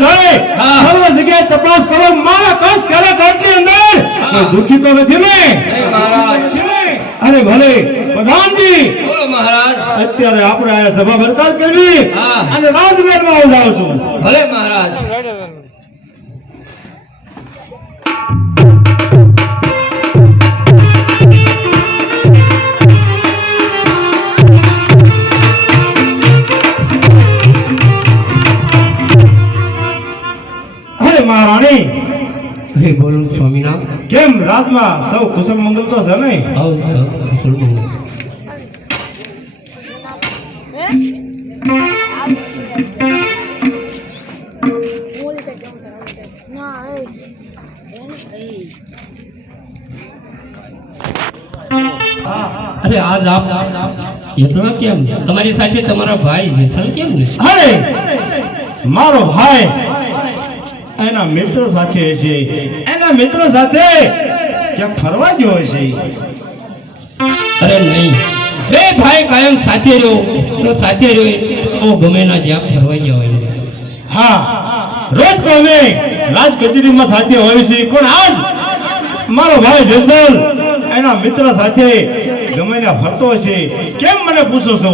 જાય સર્વ જગ્યાએ તપાસ કરો મારા કસ કેરા કોટની અંદર કોઈ દુખી તો નથી ને મહારાજ અરે ભલે પ્રધાનજી બોલો મહારાજ અત્યારે આપણે આ સભા બરકરાર કરવી અને રાજમહેલમાં આવું જાવ છું ભલે મહારાજ મહારાણી હે બોલો સ્વામીનાથ કેમ રાજમાં સૌ કુશલ મંગલ તો છે ને આવ કુશલ મંગલ અરે આજ આપ એટલા કેમ તમારી સાથે તમારા ભાઈ છે સર કેમ ને અરે મારો ભાઈ એના મિત્રો સાથે છે એના મિત્રો સાથે ક્યાં ફરવા ગયો છે અરે નહીં બે ભાઈ કાયમ સાથે રહ્યો તો સાથે રહ્યો તો ગમે ના જ્યાં ફરવા ગયા હોય હા રોજ તો અમે રાજ કચેરીમાં સાથે હોય છે પણ આજ મારો ભાઈ જેસલ એના મિત્ર સાથે ગમે ત્યાં ફરતો છે કેમ મને પૂછો છો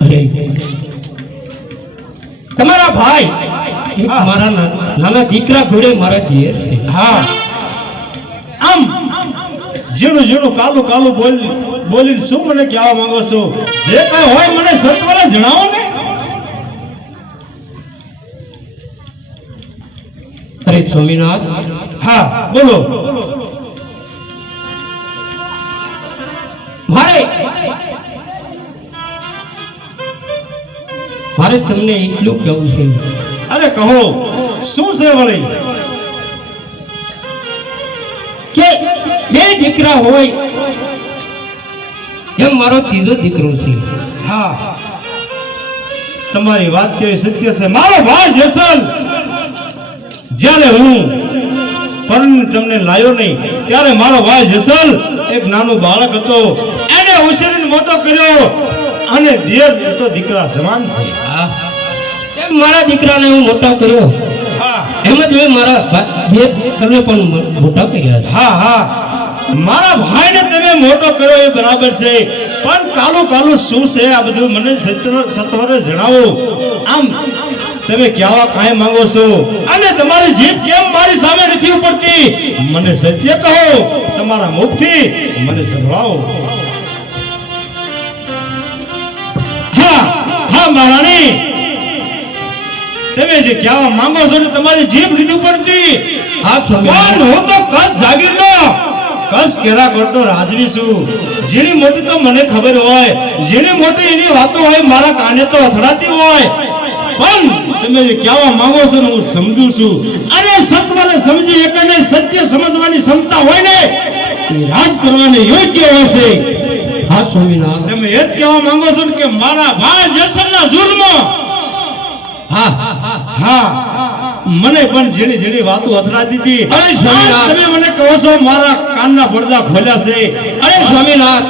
અરે તમારા ભાઈ એક મારા નાના દીકરા જોડે મારા દિયર છે હા આમ ઝીણું ઝીણું કાલું કાલું બોલીને શું મને કહેવા માંગો છો જે કઈ હોય મને સત્વરે જણાવો ને અરે સ્વામીનાથ હા બોલો મારે તમને એટલું કહેવું છે અરે કહો શું છે વળી કે બે દીકરા હોય એમ મારો ત્રીજો દીકરો છે હા તમારી વાત કેવી સત્ય છે મારો ભાઈ જેસલ જ્યારે હું પરણી તમને લાયો નહીં ત્યારે મારો ભાઈ જેસલ એક નાનું બાળક હતો એને ઉછેરીને મોટો કર્યો અને દિયર તો દીકરા સમાન છે એમ મારા દીકરાને હું મોટો કર્યો હા એમ જ મેં મારા જેઠને પણ મોટા કર્યા છે હા હા મારા ભાઈને તમે મોટો કર્યો એ બરાબર છે પણ કાલું કાલું શું છે આ બધું મને સત્વરે જણાવો આમ તમે કહેવા કાંઈ માંગો છો અને તમારી જીભ કેમ મારી સામે નથી ઉપડતી મને સત્ય કહો તમારા મુખથી મને સંભળાવો હા હા મહારાણી તમે જે કહેવા માંગો છો ને તમારી જીભ નથી ઉપડતી હા સ્વામી પણ હું તો કચ્છ જાગીરનો કચ્છ કેરાકોટનો રાજવી છું જેની મોટી તો મને ખબર હોય જેની મોટી એની વાતો હોય મારા કાને તો અથડાતી હોય પણ તમે જે કહેવા માંગો છો ને હું સમજુ છું અને સત્વને સમજી એકને સત્ય સમજવાની ક્ષમતા હોય ને એ રાજ કરવાને યોગ્ય હશે હા સ્વામીનાથ તમે એ જ કહેવા માંગો છો ને કે મારા ભાઈ જેસલના જુલ્મ હા હા મને પણ ઝીણી ઝીણી વાતો અથડાતી હતી અરે સ્વામીનાથ તમે મને કહો છો મારા કાનના પડદા ખોલ્યા છે અરે સ્વામીનાથ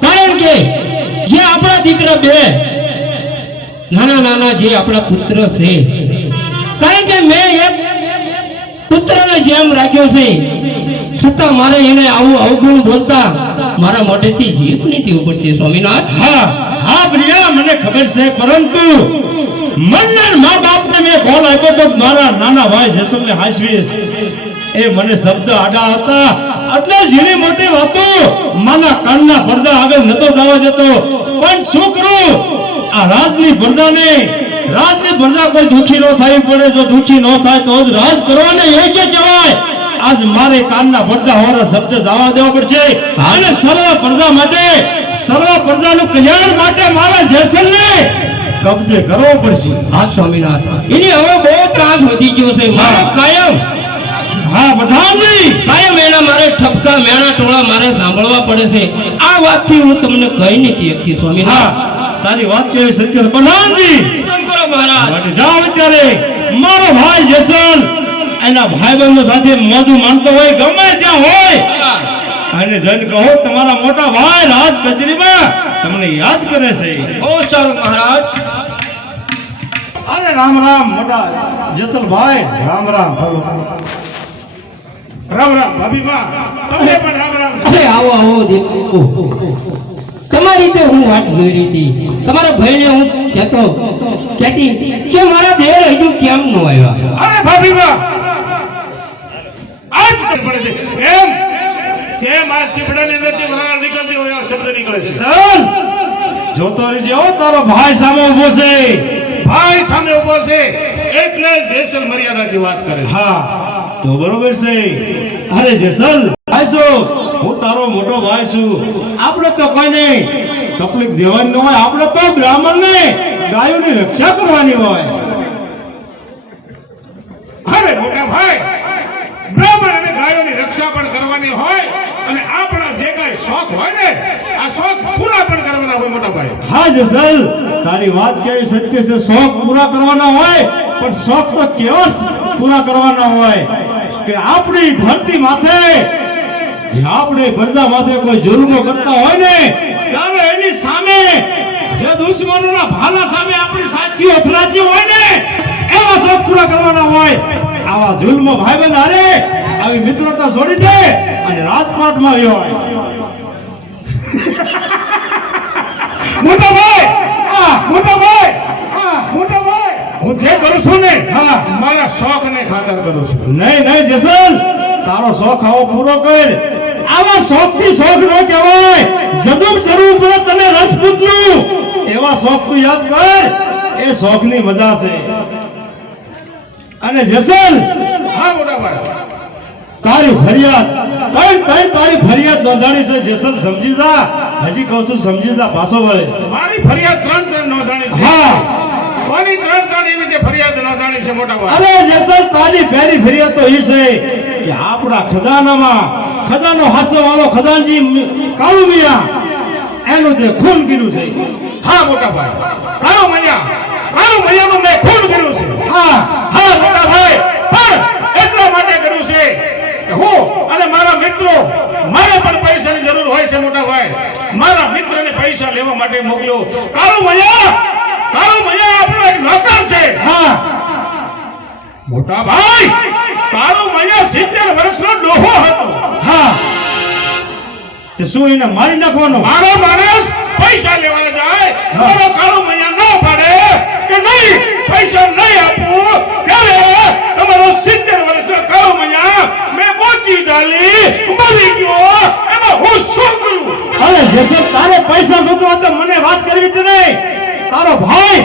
કારણ કે જે આપણા દીકરા બે નાના નાના જે આપણા પુત્ર છે કારણ કે મેં એક પુત્રને જેમ રાખ્યો છે છતાં મારે એને આવું અવગુણ બોલતા મારા મોઢેથી જીભ નથી ઉપડતી સ્વામીનાથ હા હા પ્રિયા મને ખબર છે પરંતુ મનના મા બાપને મેં કોલ આપ્યો તો મારા નાના ભાઈ જેસલને હાંસવીશ એ મને શબ્દ આડા હતા એટલે ઝીણી મોટી વાતો મારા કાનના પડદા આગળ નતો જવા દેતો પણ શું કરું આ રાજની પ્રજા કોઈ દુખી ન થાય પડે જો દુખી ન થાય તો જ રાજ કરવાને યોગ્ય કહેવાય આજ મારે કાનના પડદા હોરા શબ્દ જવા દેવા પડશે અને સર્વ પ્રજાનું કલ્યાણ માટે મારા જેસલને કબજે કરવો પડશે હા સ્વામીનાથ એની હવે બહુ ત્રાસ વધી ગયો છે મારે કાયમ હા પ્રધાનજી કાયમ એના મારે ઠપકા મેણા ટોળા મારે સાંભળવા પડે છે આ વાતથી હું તમને કહી નથી શકતી સ્વામીનાથ તારી વાત કેવી સત્ય છે પ્રધાનજી કરો મહારાજ જાઓ અત્યારે મારો ભાઈ જેસલ એના ભાઈબંધો સાથે મોજું માનતો હોય ગમે ત્યાં હોય અને જન કહો તમારા મોટા ભાઈ રાજ કચેરીમાં તમને યાદ કરે છે. બહુ સારું મહારાજ. અરે રામ રામ મોટા જેસલભાઈ, રામ રામ. રામ રામ ભાભીમાં તમને પણ રામ રામ. અરે આવો આવો દેખો, તમારી તે હું વાટ જોઈ રહી હતી. તમારા ભાઈને હું કહેતી કે મારા દેર હજુ કેમ ન આવ્યા. અરે ભાભીમાં આજ પડે છે એમ કેમ આ ચીપડાની અંદરથી વરાળ નીકળતી હોય એવા શબ્દ નીકળે છે. ચાલ જોતો રહેજે હો, તારો ભાઈ સામે ઊભો છે. ભાઈ સામે ઉભો છે એટલે જેસલ મર્યાદાથી વાત કરે છે. હા તો બરોબર છે. અરે જેસલ ભાઈ છું, હું તારો મોટો ભાઈ છું. આપણે તો કોઈને તકલીફ દેવાની ન હોય. આપણે તો બ્રાહ્મણને ગાયોની રક્ષા કરવાની હોય. અરે મોટા ભાઈ, બ્રાહ્મણ અને ગાયોની રક્ષા પણ કરવાની હોય અને આપણા જે કાંઈ શોખ હોય ને આ શોખ પૂરા પણ કરવાના હોય મોટા ભાઈ. હા જેસલ, તારી વાત કેવી સત્ય છે. શોખ પૂરા કરવાના હોય, પણ શોખ તો કેવા પૂરા કરવાના હોય કે આપણી ધરતી માથે જે આપણે પ્રજા માથે કોઈ જુલ્મો કરતા હોય ને ત્યારે એની સામે જે દુશ્મનોના ભાલા સામે આપણી સાચી અથડાતી હોય ને એવા શોખ પૂરા કરવાના હોય. આવા જુલ્મો ભાઈબંધ હારે આવી મિત્રતા છોડી દે અને રાજપાટમાં આવ્યો હોય. મોટા ભાઈ, મોટા ભાઈ, મોટા ભાઈ, હું જે કરું છું ને હા. મારા શોખને ખાતર કરું છું. નહીં નહીં જેસલ, તારો શોખ આવો પૂરો કર. આવા શોખથી શોખ ન કહેવાય. જજુબ સ્વરૂપ તને રસપૂતનું એવા શોખ તું યાદ કર. એ શોખની મજા છે. અને જેસલ, હા મોટા ભાઈ, તારી ફરિયાદ તારી ફરિયાદ નોંધાણી છે. જેસલ સમજી જા. હજી કહું છું સમજી જા, પાછો વળે. મારી ફરિયાદ ત્રણ નોંધાણી છે. હા. કોની ત્રણ એવી જે ફરિયાદ નોંધાણી છે મોટા ભાઈ? અરે જેસલ, તારી પહેલી ફરિયાદ તો એ છે કે આપણા ખજાનામાં ખજાનો હાસવાળો ખજાનજી કાળુ મિયા એનું તે ખૂન કર્યું છે. હા મોટા ભાઈ, કાળુ મૈયાનું મેં ખૂન કર્યું છે. હા હા મોટા ભાઈ, પણ એટલા માટે કર્યું છે કે હું અને મારા મિત્રો, મારે પણ પૈસાની જરૂર હોય છે મોટા ભાઈ. મારા મિત્રને પૈસા લેવા માટે મોકલ્યો. કાળુ મૈયા આપણો એક નોકર છે. હા મોટા ભાઈ, કાળુ મૈયા 70 વર્ષનો ડોહો હતો. હા તે શું એને મારી નાખવાનો? મારો માણસ પૈસા લેવા જાય, મારો કાળુ મૈયા ન પાડે કે નહીં પૈસા નહીં આપું, ત્યારે તમારો 70 વર્ષનો કાળુ મૈયા મેં મોચી ચાલી મરી ગયો. એમાં હું શું કરું? અરે જેસલ, તારે પૈસા શોધવા તો મને વાત કરવી તો નહીં. તારો ભાઈ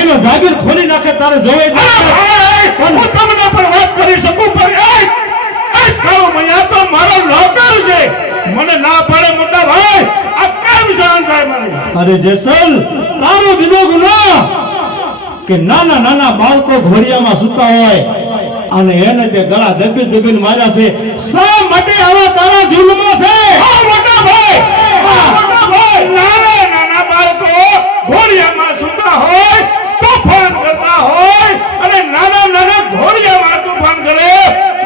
એનો જાગીર ખોલી નાખે તારે જોવે જ અરે નથી. ભાઈ, હું તમને પણ વાત કરી શકું પણ એ કાળુ મૈયા તો મારો નોકર છે. મને ના પાડે મોટા ભાઈ, આ કેમ સહન થાય મારે? અરે જેસલ, તારો બીજો ગુનો કે નાના નાના બાળકો ઘોડિયામાં સૂતા હોય અને એને તે ગળા દબીને માર્યા છે. શા માટે આવા તારા જુલ્મો છે? હા મોટા ભાઈ, નાના બાળકો ઘોડિયામાં સૂતા હોય, તોફાન કરતા હોય અને નાના ઘોડિયામાં તોફાન કરે,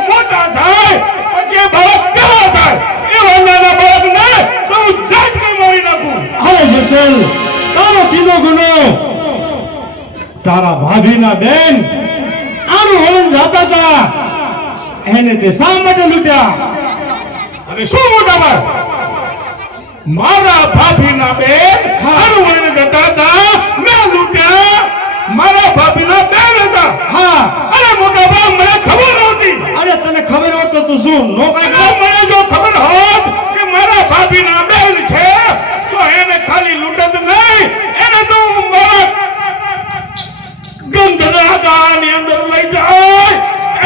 મોટા થાય પછી એ બાળક કેવા થાય? એવા નાના બાળકને તો હું જાતને મારી નાખું. અરે જેસલ, તારો બીજો ગુનો તારા ભાભીના બેન આનું હવન જાતા હતા એને તે શા માટે લૂંટ્યા? અને શું મોટા ભાઈ, મારા ભાભીના બેન હારું વળીને જતા હતા, મેં લૂંટ્યા. મારા ભાભીના બેન હતા. હા. અરે મોટા ભાઈ, મને ખબર નહોતી. અરે તને ખબર હોત તો તું શું નો અને કાંઈ મને જો ખબર હોત કે મારા ભાભીના બેન છે તો એને ખાલી લૂંટત નહીં, એને તો હું મારા ગંધરાગાની અંદર લઈ જાય,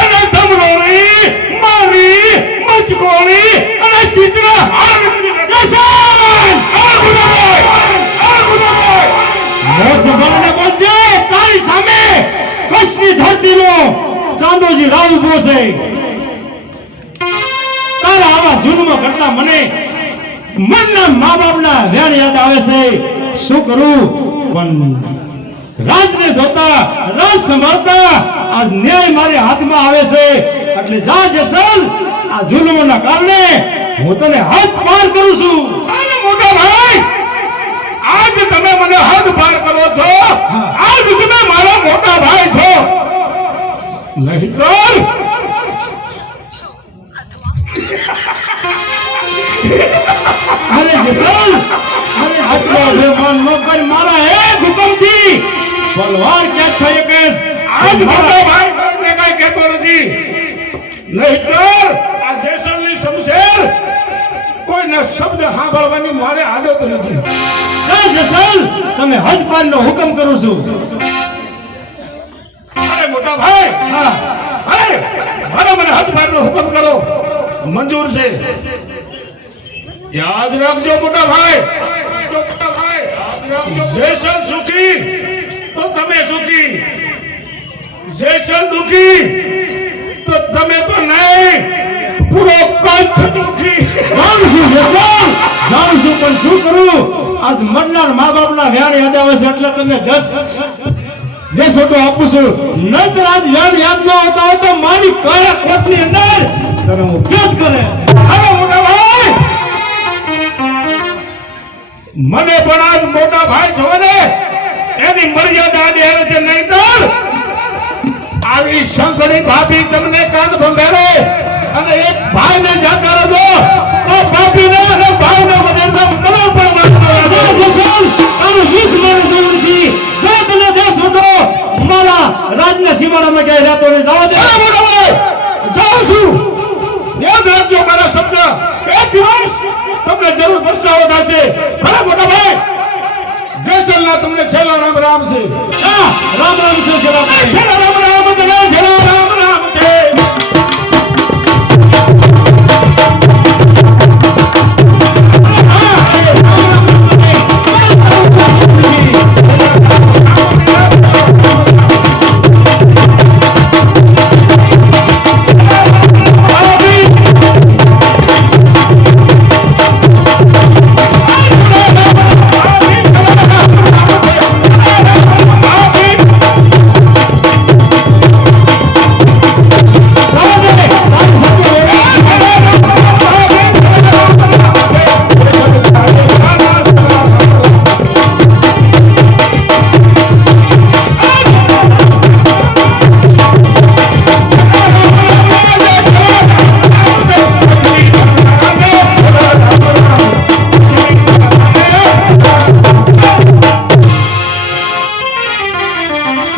એને ધમરોળી, મારી, મચકોળી અને ચિત્રા હાર કરી નાખે. આ ગુનાભાઈ, મોં સંભાળીને બોલજે. તારી સામે કચ્છની ધરતીનો ચાંદોજી રાવ ઉભો છે. તારા આવા જુલ્મ કરતા મને મનના મા બાપના વેણ યાદ આવે છે. શું કરું? પણ રાજને જોતા, રાજ સંભાળતા આજ ન્યાય મારી હાથમાં આવે છે. એટલે જા જેસલ, આ જુલ્મોના કારણે હું તને હાથ પાર કરું છું. અરે મોટા ભાઈ, આજ તમે મને હદ પાર કરો છો. આજ તમે મારા મોટા ભાઈ છો. નહીંતર અરે જસલ, અરે આટલો અભિમાન ન કર. મારા એક હુકમથી બલવાર ક્યાં થઈ કેસ. આજ મોટા ભાઈ સાહેબને કાંઈ કહેતો નથી. નહીંતર આ જેસલની શમશેર કોઈના શબ્દ સાંભળવાની મારે આદત નથી. જય જસલ, તમે હદ પારનો હુકમ કરું છું. અરે મોટા ભાઈ, હા, અરે મારા મને હદ પારનો હુકમ કરો, મંજૂર છે. યાદ રાખજો મોટા ભાઈ, જેસલ સુખી તો તમે સુખી, જેસલ દુખી તો તમે તો નહીં, પૂરો કચ્છ દુખી. જાણું છું જસલ, જાણું છું, પણ શું કરું? આજ મરનાર મા બાપના વ્યાણ યાદ આવે છે એટલે તમને 10 ઓટો આપું છું. નહીંતર આજ વ્યાણ યાદ ન આવતા હોય તો મારી કાળા કોટની અંદર તને હું કેદ કરે. હવે મોટા ભાઈ, મને પણ આજ મોટા ભાઈ છો ને એની મર્યાદા આડે આવે છે. નહીંતર આવી શંખની ભાભી તમને કાન ભંભેરે અને એક ભાઈને જાકારો દો તો ભાભીને અને ભાઈને વધારતા કરોડ પણ વાંચતો જય જસલ, તારું યુદ્ધ મારે જોવું નથી. જો તને 10 ઓટો મારા રાજના સીમાડામાં ક્યાંય રહેતો નહીં, જવા દે. અરે મોટા ભાઈ, જાઉં છું. યાદ રાખજો મારા શબ્દ. એક દિવસ તમને જરૂર પસ્તાવો થશે. અરે મોટા ભાઈ, જેસલના તમને છેલ્લા રામ રામ છે. હા, રામ રામ છે શરાબ. છેલ્લા રામ રામ છે, છેલ્લા રામ રામ છે.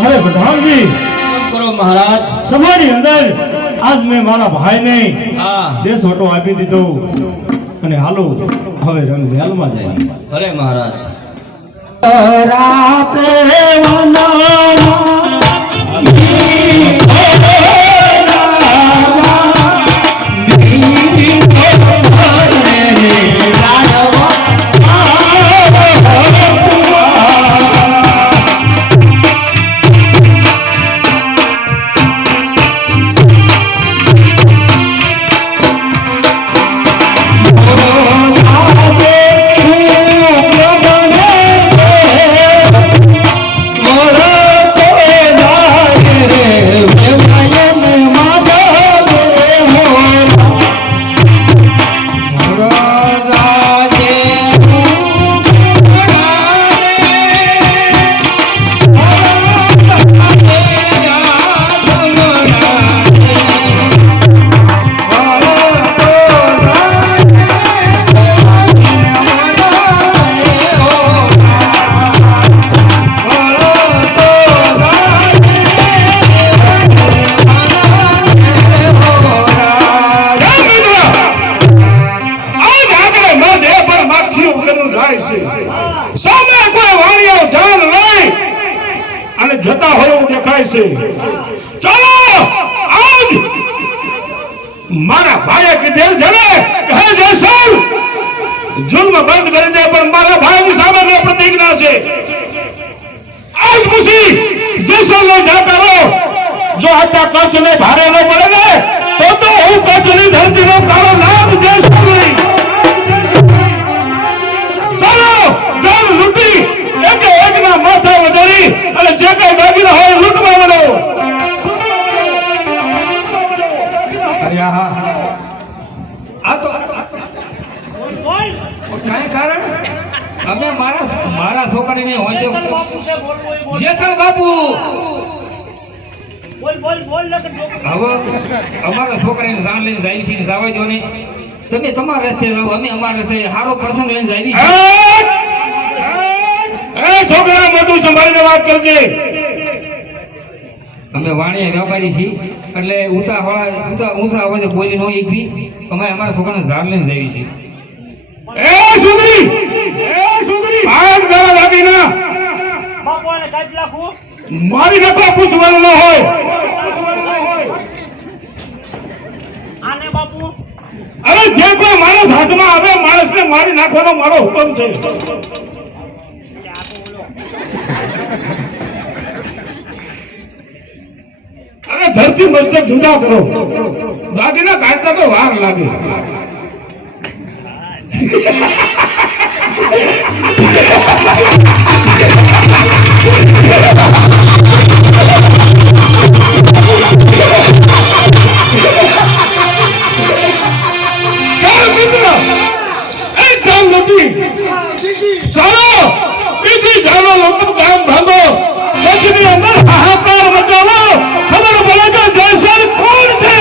અરે પ્રધાનજી, કરો મહારાજ. સભાની અંદર આજ મેં મારા ભાઈને હા, 10 ઓટો આપી દીધો અને હાલો હવે રંગ મહેલમાં જાય. ભલે મહારાજ. રાતે સામે કોઈ વાણિયો જાન લઈ અને જતા હોય એવું દેખાય છે. ચાલો આજ મારા ભાઈએ કીધેલ છે ને કે હે જેસલ, જુલ્મ બંધ કરી દે, પણ મારા ભાઈની સામે મેં પ્રતિજ્ઞા છે. આજ પછી જેસલને જાકારો જો આટલા કચ્છને ભારે ન પડે ને તો હું કચ્છની ધરતીનો કાળો નાગ જેસલ નહીં. ચાલો જાન લૂંટી એકે એકના માથા વધારી અને જે કઈ દાગીના હોય લૂંટવા માંડો. અરે હા, આ તો જેસલ બાપુ હવે અમારા છોકરાને જાન લઈને જાય છે ને જવા દો ને. તમે તમારા રસ્તે જાઓ, અમે અમારા રસ્તે સારો પ્રસંગ લઈને જાય છે. એ છોકરા મોઢું સંભાળીને વાત કરજે. અમે વાણિયા વેપારી છીએ એટલે ઊંચા અવાજે બોલી નો એકવી. અમે અમારા છોકરાને જાન લઈને જાય છે. એ સુંદરી ભાગ જરા દાદીના મારી નકો પૂછવાનું ન હોય. અરે જે કોઈ માણસ હાથમાં આવે માણસને મારી નાખવાનો મારો હુકમ છે. અરે ધરતી મસ્તક જુદા કરો. દાદીના કાઢતા તો વાર લાગે. ચાલો પીધી ચાલો લોકો ગામ ભાગો. કચ્છની અંદર હાહાકાર મચાવો. ખબર પડે કે જયસર કોણ છે.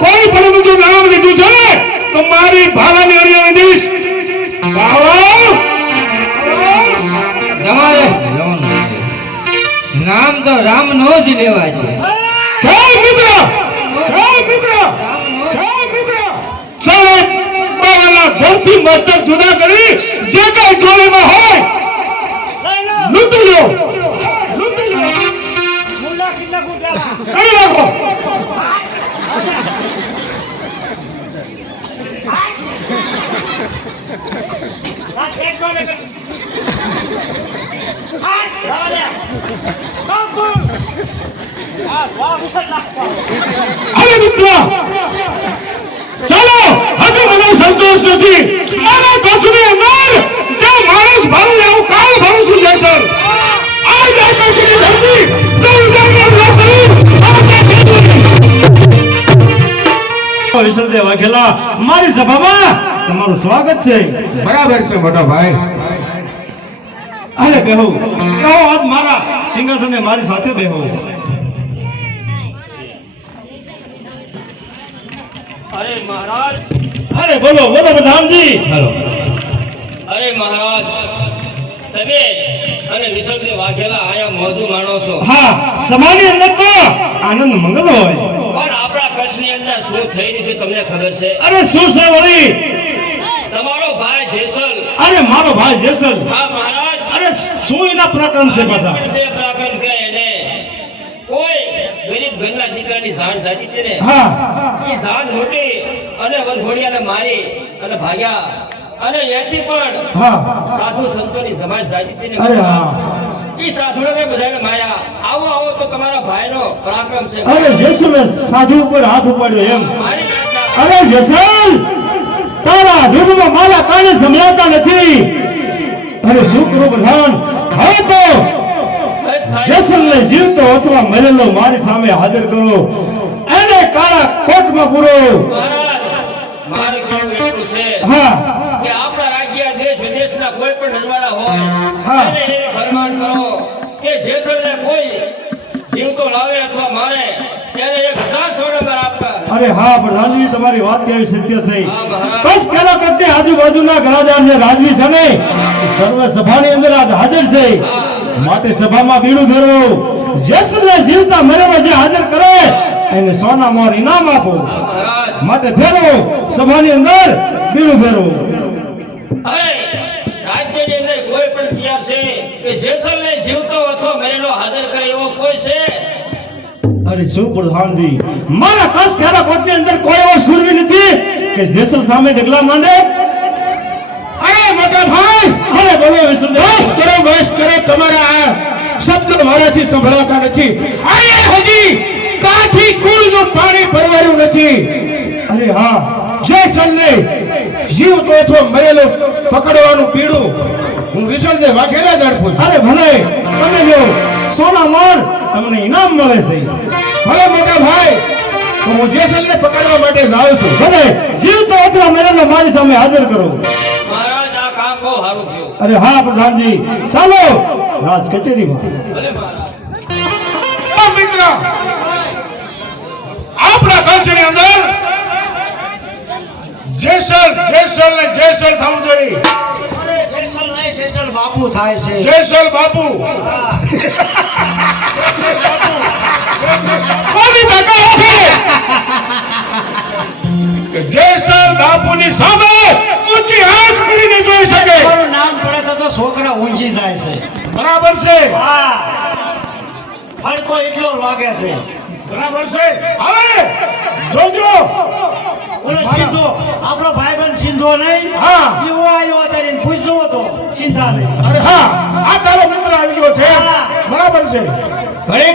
કોઈ પણ જો નામ લીધું છે તો મારી ભાલાની અડિયા દીશ. તમારે નામ તો રામ નો જ લેવા છે. ધરતી મસ્તક જુદા કરી જે કઈ જોડીમાં હોય લૂંટી લો. કરી નાખો. અરે મિત્રો ચાલો હજુ મને સંતોષ નથી. મારા કચ્છની અંદર જે માણસ ભરું એવું કાળ ભરું છું જયસર. આ જે કચ્છની ધરતી વિસલદેવ વાઘેલા મારી સભામાં તમારું સ્વાગત છે. બરાબર છે મોટો ભાઈ. અરે બેહો કહો આજ મારા સિંહાસને મારી સાથે બેહો. અરે મહારાજ, અરે બોલો બોલો પ્રધાનજી. અરે મહારાજ, તમે અને વિસલદેવ વાઘેલા આયા મોજુ માણો છો. હા સમાની અંદર તો આનંદ મંગલ હોય. પણ આપણા કચ્છની અંદર શું થઈ રહ્યું છે તમને ખબર છે? અરે શું છે વળી? તમારો ભાઈ જેસલ. અરે મારો ભાઈ જેસલ. હા મહારાજ. અરે શું એના પ્રકરણ છે પાછા? બે પ્રકરણ કહે એને. કોઈ ગરીબ ઘરના દીકરાની જાન જાતી હતી ને, હા એ જાન મોટી અને વનઘોડિયાને મારી અને ભાગ્યા. અને એથી પણ હા સાધુ સંતોની જમાત જાતી હતી ને, અરે હા ઈ સાધુઓને બધાને માર્યા. આવો આવો તો તમારા ભાઈનો પરાક્રમ છે. અરે જેસલે સાધુ ઉપર હાથ ઉપાડ્યો એમ. મારી નાખતા. અરે જેસલ તારા જીવનમાં મારા કાને સંભળાતા નથી. અરે શું કરું પ્રધાન? હવે તો જેસલને જીવતો અથવા મરેલો મારી સામે હાજર કરો. એને કાળા કોટમાં પૂરો. મહારાજ, મારું કહેવું એટલું છે હા કે આપણા રાજ્ય દેશ વિદેશના કોઈ પણ રજવાડા હોય હા. એને એવી ફરમાન કરો કે જેસલને કોઈ જીવતો લાવે અથવા મારે તેને 1000 સોનામાં આપવા અરે હા પ્રધાનજી તમારી વાત કેવી સત્ય છે હા, મહારાજ. બસ કેલા કટને આજુબાજુના ઘરાદાર જે રાજવી છે ને એ સર્વ સભાની અંદર આજ હાજર છે માટે સભામાં બીડું ફેરવો જેસલને જીવતા મરેલા જે હાજર કરે એને સોના મોર ઇનામ આપો મહારાજ માટે ફેરવો સભાની અંદર બીડું ફેરવો અરે રાજ્યની અંદર કોઈ પણ તૈયાર છે કે જેસલને જીવતો અથવા મરેલો હાજર કરે એવો કોઈ છે? અરે શું પ્રધાનજી મારા કસ કેલા કોટની અંદર કોઈ એવો શૂરવીર નથી કે જેસલ સામે ડગલા માંડે અરે મોટા ભાઈ અરે બોલો વિષ્ણુદેવ બસ કરો તમારા આ શબ્દ મારાથી સંભળાતા નથી અરે હજી કાઠી કુળનું પાણી પરવાર્યું નથી અરે હા જેસલને જીવતો અથવા મરેલો પકડવાનું પીડું હું વિસલને વાઘેલા જ અડકું છું. અરે ભલે તમે જો સોના મોર તમને ઇનામ મળે છે ભલે મોટા ભાઈ તો હું જેસલને પકડવા માટે જાઉં છું. ભલે જીવતો અથવા મરેલો મારી સામે હાજર કરો મહારાજ આ કામ બહુ સારું થયું. અરે હા પ્રધાનજી ચાલો રાજ કચેરીમાં ભલે મહારાજ. મિત્ર આપણા કચ્છની અંદર જેસલ ને જેસલ થવું જોઈએ. જેસલ બાપુ થાય છે. જેસલ બાપુ કોની તાકાત છે કે જેસલ બાપુની સામે ઊંચી આંખ કરીને જોઈ શકે? તમારું નામ પડે તો છોકરા ઊંચી જાય છે. બરાબર છે, હા ફડકો એટલો લાગે છે. બરાબર છે. હવે જોજો ઓલો સિંધો આપણો ભાઈબંધ સિંધો નહીં, હા. એવો આવ્યો અત્યારે એને પૂછજો તો ચિંતા નહીં. અરે હા આ તારો મિત્ર આવી ગયો છે. બરાબર છે. ઘણી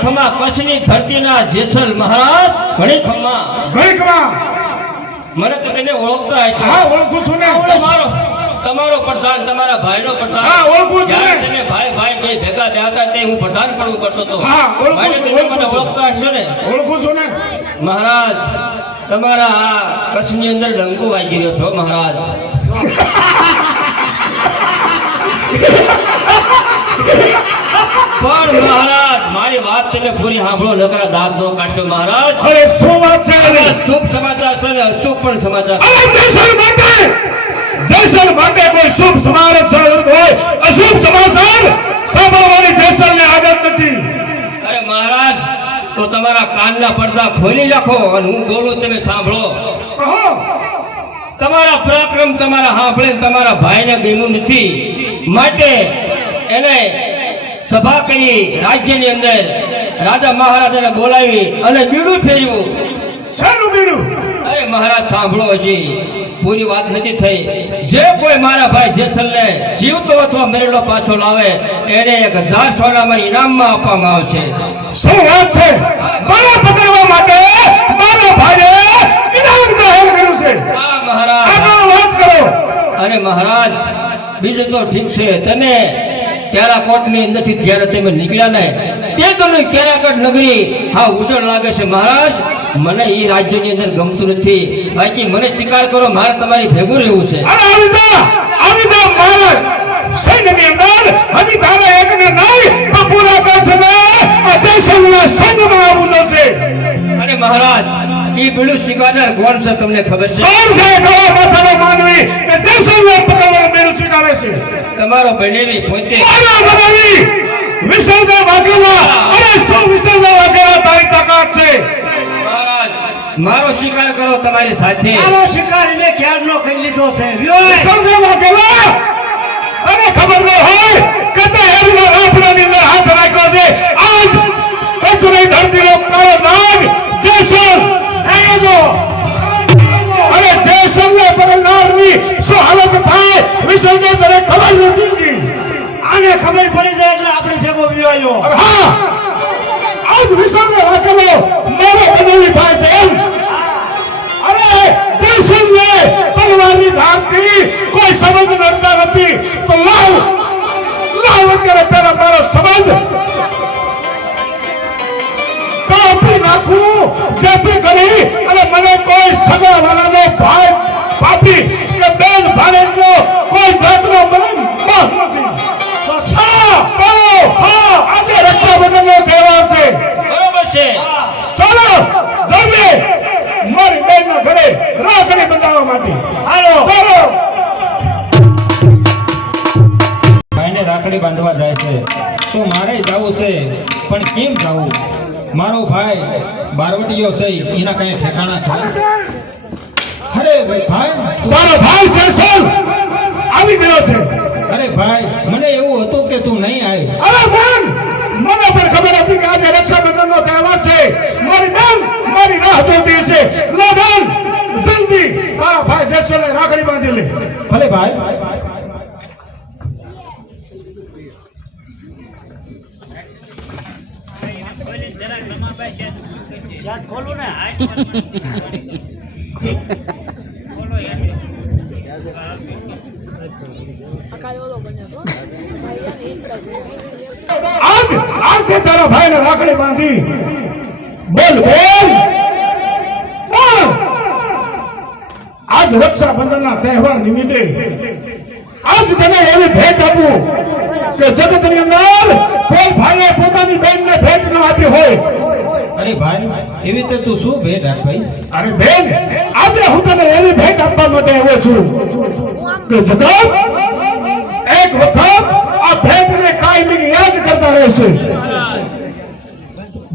ખમા કચ્છની ધરતીના જેસલ મહારાજ, ઘણી ખમા. ઘડીકમાં મને તો તેને ઓળખતા હશો. હા ઓળખું છું ને. તમારો પ્રધાન, તમારા ભાઈનો પ્રધાન. હા, ઓળખું છું ને. જ્યારે તમે ભાઈ બે ભેગા થયા હતા તે હું પ્રધાન પણ કરતો હતો. હા, ઓળખું માટે છું, તમે ઓળખું મને છું. ઓળખતા હશો ને? ઓળખું છું ને. મહારાજ તમારા આ કચ્છની અંદર ડંકો વાગી રહ્યો છો મહારાજ. પણ મહારાજ મારી વાત તમે પૂરી સાંભળો, નકરા દાંત નો કાઢશો મહારાજ. અરે શું વાત છે આ શુભ સમાચાર છે ને અશુભ પણ સમાચાર. અરે જેસલ માટે કોઈ શુભ સમાચાર હોય અશુભ સમાચાર સાંભળવાની જેસલને આદત નથી. અરે મહારાજ તો તમારા કાનના પડદા ખોલી નાખો અને હું બોલું તમે સાંભળો. કહો. તમારા પરાક્રમ તમારા સાંભળે તમારા ભાઈને ગમ્યું નથી માટે એને સભા કરી રાજ્યની અંદર રાજા મહારાજાને બોલાવી અને બીડું ફેર્યું. શાનું બીડું? અરે મહારાજ સાંભળો, હજી પૂરી વાત નથી થઈ. જે કોઈ મારા ભાઈ જેસલને જીવતો અથવા મરેલો પાછો લાવે એને 1000 સોનામાં ઇનામમાં આપવામાં આવશે. શું વાત છે? મને પકડવા માટે મારા ભાઈએ ઇનામ જાહેર કર્યું છે. હા મહારાજ. આગળ વાત કરો. અરે મહારાજ બીજું તો ઠીક છે, તમે કેરાકોટની અંદરથી જ્યારે તમે નીકળ્યા ને તે તમને કેરાકોટ નગરી હા ઉજળ લાગે છે મહારાજ. મને એ રાજ્યની અંદર ગમતું નથી, બાકી મને સ્વીકાર કરો, મારે તમારી ભેગું રહેવું છે. અરે આવી જા મહારાજ. સૈન્યની અંદર હજી તારા એકને નહીં તો પૂરા કચ્છને આ જેસલના સંગમાં આવવું જોશે. અરે મહારાજ એ બીડું સ્વીકારનાર કોણ છે તમને ખબર છે? કોણ છે કવા માથાનો માનવી કે જેસલને પકડવાનું બેરું સ્વીકારે છે? તમારો બનેવી પોતે. મારા બનાવી વિસર્જન વાઘેલા. અરે શું વિસર્જન વાઘેલા તારી તાકાત છે? મહારાજ મારો સ્વીકાર કરો તમારી સાથે. આનો શિકાર એને ક્યારનો કરી લીધો છે. રહ્યો. વિસર્જન વાઘેલા અને ખબર ન હોય કે તે હેરના રાફડાની અંદર હાથ રાખ્યો છે. આજ કચ્છની ધરતીનો કાળો નાગ જેસલ આવી ગયો. અરે જેસલને પકડનારની શું હાલત થાય વિસર્જન તને ખબર નથી. આને ખબર પડી જાય એટલે આપણી ભેગો વિવાયો. અરે હા આજ વિસર્જન વાઘેલો મારો બનાવી થાય છે એમ. અરે જેસલને તલવારની ધારથી કોઈ સંબંધ નડતા નથી તો લાવ અત્યારે પેલા મારો સંબંધ કાપી નાખું જેથી કરી અને મને કોઈ સગા વાળાનો ભાઈ પાપી કે બેન ભાણેજનો કોઈ જાતનો મને મોહ નથી. તો ચાલો હા આજે રક્ષાબંધનનો તહેવાર છે. બરોબર છે. ચાલો જલ્દી હાલો ચાલો. ભાઈને રાખડી બાંધવા જાય છે તો મારે જવું છે પણ કેમ જવું? મારો ભાઈ બારવટીયો છે એના કઈ ઠેકાણા છે? અરે ભાઈ તારો ભાઈ જેસલ આવી ગયો છે. અરે ભાઈ મને એવું હતું કે તું નહીં આવી. અરે બેન, મને પણ ખબર હતી કે આજે રક્ષાબંધનનો તહેવાર છે. મારી બેન મારી રાહ જોતી છે. લે બેન, જલ્દી તારા ભાઈ જેસલને રાખડી બાંધી લે. ભલે ભાઈ. ક્યાં ખોલું ને આજ તારા ભાઈને રાખડી બાંધી. બોલ બોલ બોલ. આજ રક્ષાબંધનના તહેવાર નિમિત્તે આજ તને એવી ભેટ આપું કે જગતની અંદર કોઈ ભાઈએ પોતાની બહેનને ભેટ ન આપી હોય. અરે ભાઈ એવી રીતે તું શું ભેટ આપીશ? અરે બેન, આજે હું તને એવી ભેટ આપવા માટે આવ્યો છું કે જગત એક વખત આ ભેટને કાયમી યાદ કરતા રહેશે.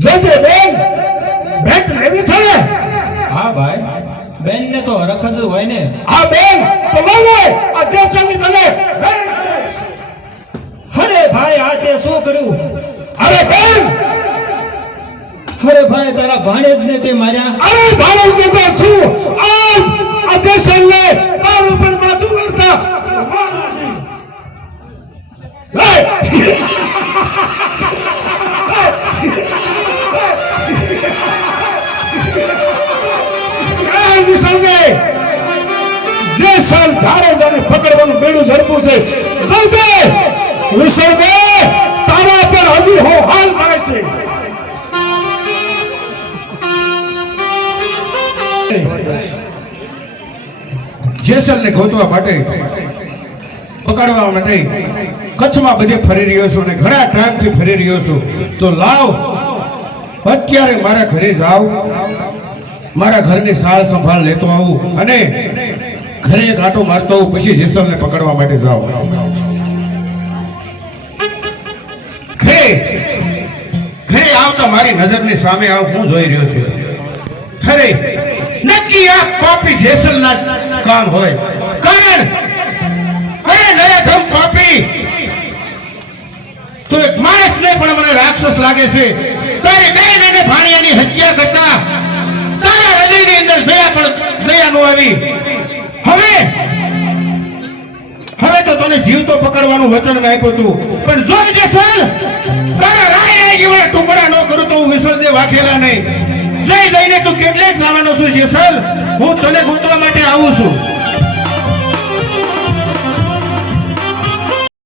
જે બેન ભેટ લેવી છે ને? હા ભાઈ, બેન ને તો હરખ જ હોય ને. હા બેન, તો લઈ લે આ જેસલની તને. અરે ભાઈ આ તે શું કર્યું? અરે બેન, અરે ભાઈ તારા ભાણેજ ને તે માર્યા. અરે ભાણેજ ને તો શું આજ આ જેસલને તાર ઉપર માથું વળતા જેસલ ઝાડે જાને પકડવાનું બેડું ઝડપું છે. જલ્દે વિસર્જે, તારા પર હજી હો હાલ થાય છે. જેસલને ગોતવા માટે પકડવા માટે કચ્છમાં બધે ફરી રહ્યો છું અને ઘણા ટાઈમથી ફરી રહ્યો છું. તો લાવ અત્યારે મારા ઘરે જાવ, મારા ઘરની સાળ સંભાળ લેતો આવું અને ઘરે એક આંટો મારતો આવું, પછી જેસલને પકડવા માટે જાવ. ઘરે આવતા મારી નજરની સામે હું જોઈ રહ્યો છું. ખરે નક્કી આ પાપી જેસલના કામ હોય. કારણ અરે નરાધમ પાપી, તું એક માણસ નહીં પણ મને રાક્ષસ લાગે છે. તારી બેન અને ભાણિયાની હત્યા કરતા તારા હૃદયની અંદર દયા પણ દયા નો આવી. હવે તો તને જીવતો પકડવાનું વચન મેં આપ્યું હતું, પણ જો જેસલ તારા રાય જેવા ટુકડા ન કરું તો હું વિસર્જે વાઘેલા નહીં. જઈને તું કેટલે જવાનો છું જેસલ? હું તને ગોતવા માટે આવું છું.